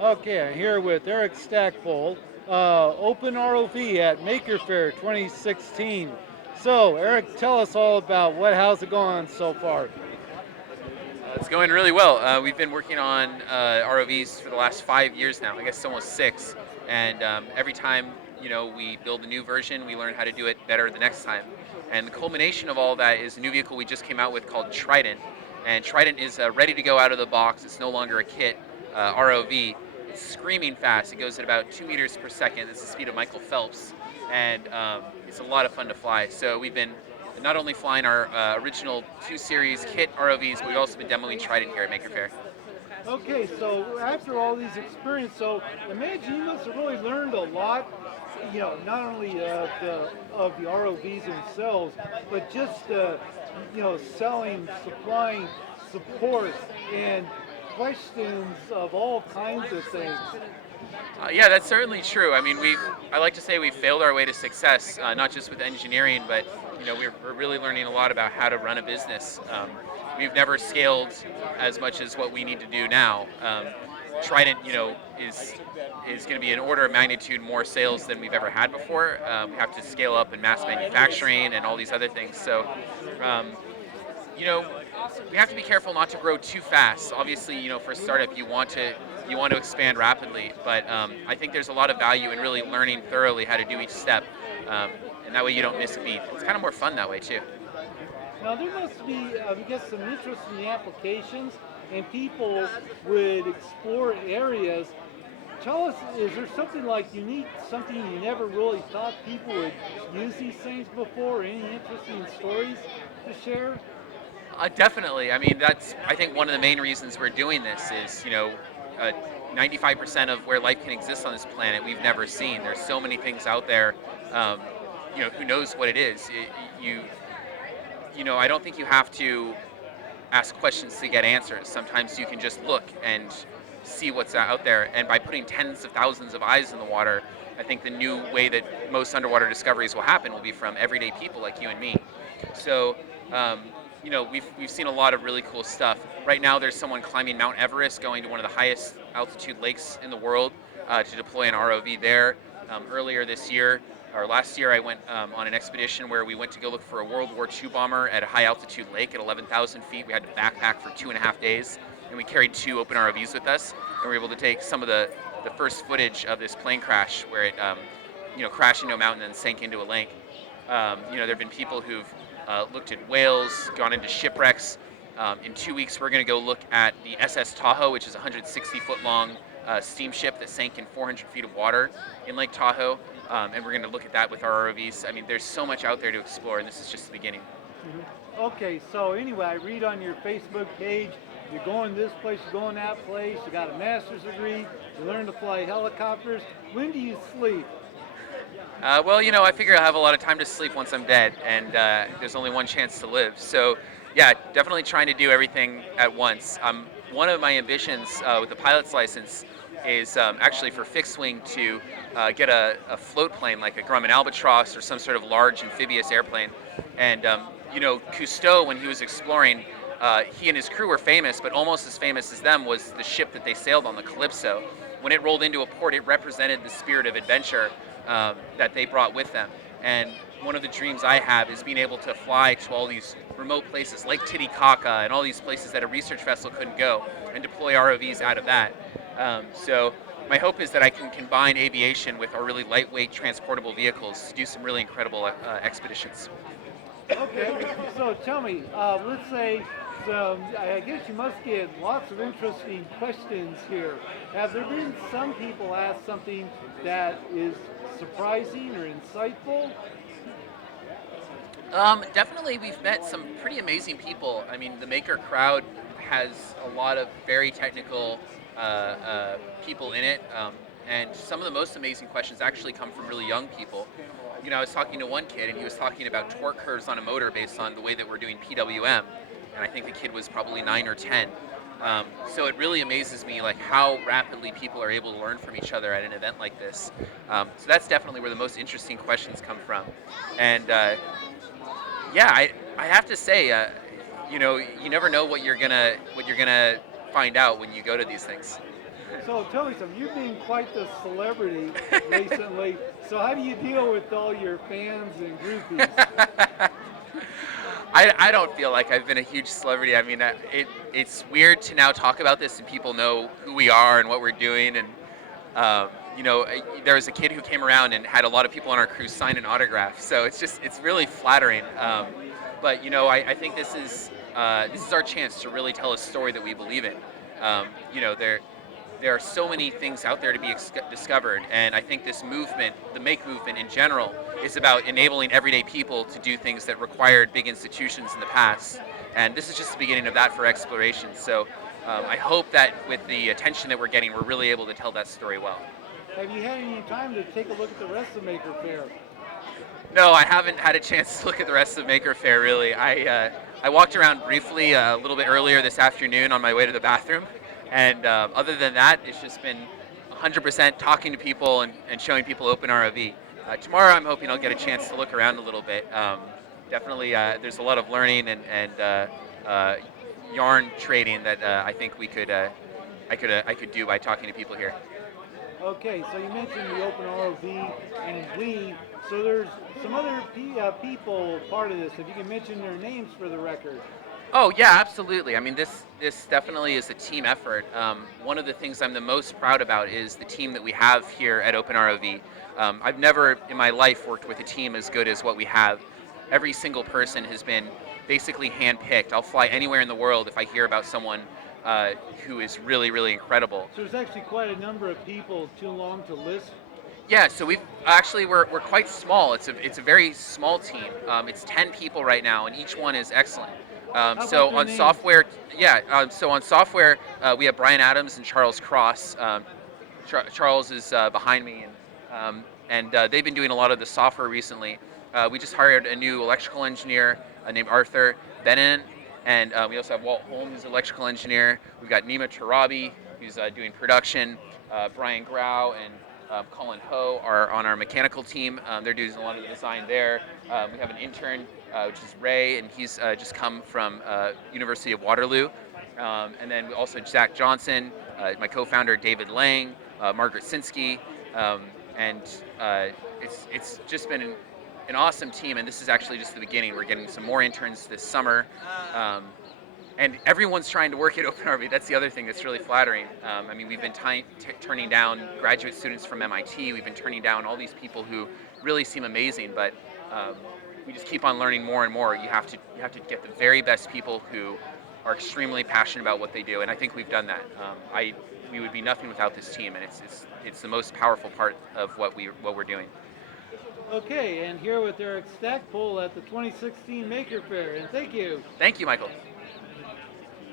Okay, I'm here with Eric Stackpole, OpenROV at Maker Faire 2016. So, Eric, tell us all about how's it going so far? It's going really well. We've been working on ROVs for the last 5 years now. I guess almost six. And every time we build a new version, we learn how to do it better the next time. And the culmination of all that is a new vehicle we just came out with called Trident. And Trident is ready to go out of the box. It's no longer a kit ROV. It's screaming fast. It goes at about 2 meters per second. It's the speed of Michael Phelps, and it's a lot of fun to fly. So we've been not only flying our original 2 series kit ROVs, but we've also been demoing Trident here at Maker Faire. Okay, so after all these experiences, so imagine you must have really learned a lot, not only of the ROVs themselves, but just selling, supplying support and questions of all kinds of things. Yeah, that's certainly true. I mean, I like to say we've failed our way to success, not just with engineering, but we're really learning a lot about how to run a business. We've never scaled as much as what we need to do now. Trident, is going to be an order of magnitude more sales than we've ever had before. We have to scale up in mass manufacturing and all these other things. So, um, you know, we have to be careful not to grow too fast. Obviously, for a startup, you want to expand rapidly, but I think there's a lot of value in really learning thoroughly how to do each step, um, and that way you don't miss a beat. It's kind of more fun that way too. Now there must be, I guess, some interesting applications, and people would explore areas. Tell us, is there something like unique, something you never really thought people would use these things before? Any interesting stories to share? Definitely. I mean, I think one of the main reasons we're doing this is, uh, 95% of where life can exist on this planet we've never seen. There's so many things out there. Um, who knows what it is? I don't think you have to ask questions to get answers. Sometimes you can just look and see what's out there. And by putting tens of thousands of eyes in the water, I think the new way that most underwater discoveries will happen will be from everyday people like you and me. So, um, we've seen a lot of really cool stuff. Right now, there's someone climbing Mount Everest, going to one of the highest altitude lakes in the world to deploy an ROV there. Earlier this year, or last year, I went on an expedition where we went to go look for a World War II bomber at a high altitude lake at 11,000 feet. We had to backpack for 2.5 days, and we carried two open ROVs with us, and we were able to take some of the first footage of this plane crash where it crashed into a mountain and sank into a lake. There have been people who've looked at whales, gone into shipwrecks. In 2 weeks, we're going to go look at the SS Tahoe, which is a 160-foot long steamship that sank in 400 feet of water in Lake Tahoe. And we're going to look at that with our ROVs. I mean, there's so much out there to explore, and this is just the beginning. Okay, so anyway, I read on your Facebook page, you're going this place, you're going that place, you got a master's degree, you learn to fly helicopters. When do you sleep? Well, I figure I'll have a lot of time to sleep once I'm dead, and there's only one chance to live. So, yeah, definitely trying to do everything at once. One of my ambitions with the pilot's license is actually for fixed wing to get a float plane like a Grumman Albatross or some sort of large amphibious airplane. And, Cousteau, when he was exploring, he and his crew were famous, but almost as famous as them was the ship that they sailed on, the Calypso. When it rolled into a port, it represented the spirit of adventure that they brought with them. And one of the dreams I have is being able to fly to all these remote places like Titicaca and all these places that a research vessel couldn't go and deploy ROVs out of that. So my hope is that I can combine aviation with our really lightweight transportable vehicles to do some really incredible expeditions. Okay, so tell me, let's say, so I guess you must get lots of interesting questions here. Have there been some people ask something that is surprising or insightful? Definitely, we've met some pretty amazing people. I mean, the Maker crowd has a lot of very technical people in it, and some of the most amazing questions actually come from really young people. I was talking to one kid, and he was talking about torque curves on a motor based on the way that we're doing PWM, and I think the kid was probably 9 or 10. So it really amazes me, like how rapidly people are able to learn from each other at an event like this. So that's definitely where the most interesting questions come from, and yeah, I have to say, you never know what you're gonna find out when you go to these things. So tell me something. You've been quite the celebrity recently. So how do you deal with all your fans and groupies? I don't feel like I've been a huge celebrity. I mean, it's weird to now talk about this and people know who we are and what we're doing. And there was a kid who came around and had a lot of people on our crew sign an autograph. So it's really flattering. But I think this is our chance to really tell a story that we believe in. There are so many things out there to be discovered, and I think this movement, the Make movement in general, is about enabling everyday people to do things that required big institutions in the past. And this is just the beginning of that for exploration. So I hope that with the attention that we're getting, we're really able to tell that story well. Have you had any time to take a look at the rest of Maker Faire? No, I haven't had a chance to look at the rest of Maker Faire, really. I walked around briefly a little bit earlier this afternoon on my way to the bathroom. And other than that, it's just been 100% talking to people and showing people OpenROV. Tomorrow, I'm hoping I'll get a chance to look around a little bit. Definitely, there's a lot of learning and yarn trading that I think I could do by talking to people here. Okay, so you mentioned the OpenROV and we. So there's some other people part of this. If you can mention their names for the record. Oh yeah, absolutely. I mean, this definitely is a team effort. One of the things I'm the most proud about is the team that we have here at OpenROV. I've never in my life worked with a team as good as what we have. Every single person has been basically handpicked. I'll fly anywhere in the world if I hear about someone who is really, really incredible. So there's actually quite a number of people, too long to list. Yeah, so we're quite small. It's a very small team. It's 10 people right now, and each one is excellent. So on names? software, so on software, we have Brian Adams and Charles Cross. Charles is behind me, and they've been doing a lot of the software recently. We just hired a new electrical engineer named Arthur Benin, and we also have Walt Holmes, electrical engineer. We've got Nima Tarabi, who's doing production. Brian Grau and Colin Ho are on our mechanical team. They're doing a lot of the design there. We have an intern, which is Ray, and he's just come from University of Waterloo. And then also Zach Johnson, my co-founder David Lang, Margaret Sinsky, and it's just been an awesome team. And this is actually just the beginning. We're getting some more interns this summer. And everyone's trying to work at OpenROV. That's the other thing that's really flattering. I mean, we've been turning down graduate students from MIT. We've been turning down all these people who really seem amazing, but we just keep on learning more and more. You have to get the very best people who are extremely passionate about what they do, and I think we've done that. We would be nothing without this team, and it's the most powerful part of what we're doing. Okay, and here with Eric Stackpole at the 2016 Maker Faire, and thank you. Thank you, Michael.